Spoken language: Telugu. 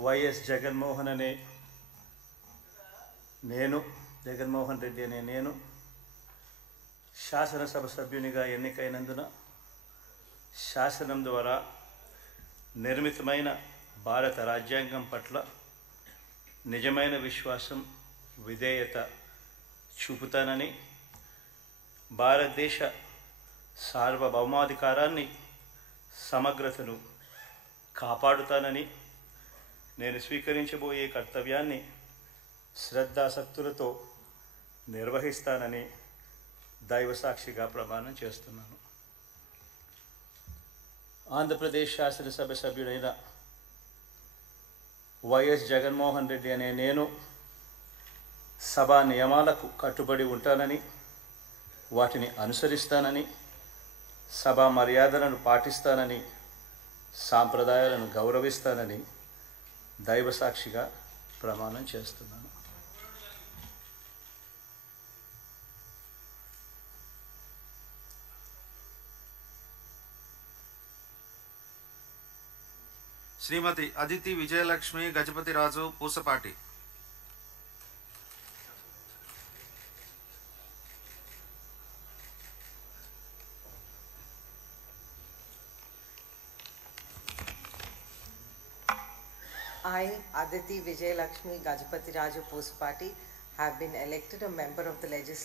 వైఎస్ జగన్మోహన్ అనే నేను జగన్మోహన్ రెడ్డి అనే నేను శాసనసభ సభ్యునిగా ఎన్నికైనందున శాసనం ద్వారా నిర్మితమైన భారత రాజ్యాంగం పట్ల నిజమైన విశ్వాసం విధేయత చూపుతానని, భారతదేశ సార్వభౌమాధికారాన్ని సమగ్రతను కాపాడుతానని, నేను స్వీకరించబోయే కర్తవ్యాన్ని శ్రద్ధాసక్తులతో నిర్వహిస్తానని దైవసాక్షిగా ప్రమాణం చేస్తున్నాను. ఆంధ్రప్రదేశ్ శాసనసభ సభ్యుడైన వైఎస్ జగన్మోహన్ రెడ్డి అనే నేను సభా నియమాలకు కట్టుబడి ఉంటానని, వాటిని అనుసరిస్తానని, సభా మర్యాదలను పాటిస్తానని, సాంప్రదాయాలను గౌరవిస్తానని దైవసాక్షిగా ప్రమాణం చేస్తున్నాను. శ్రీమతి Aditi Vijayalakshmi Gajapathiraju Pusapati. I, Aditi Vijayalakshmi Gajapati Raju Pusapati, have been elected a member of the legislature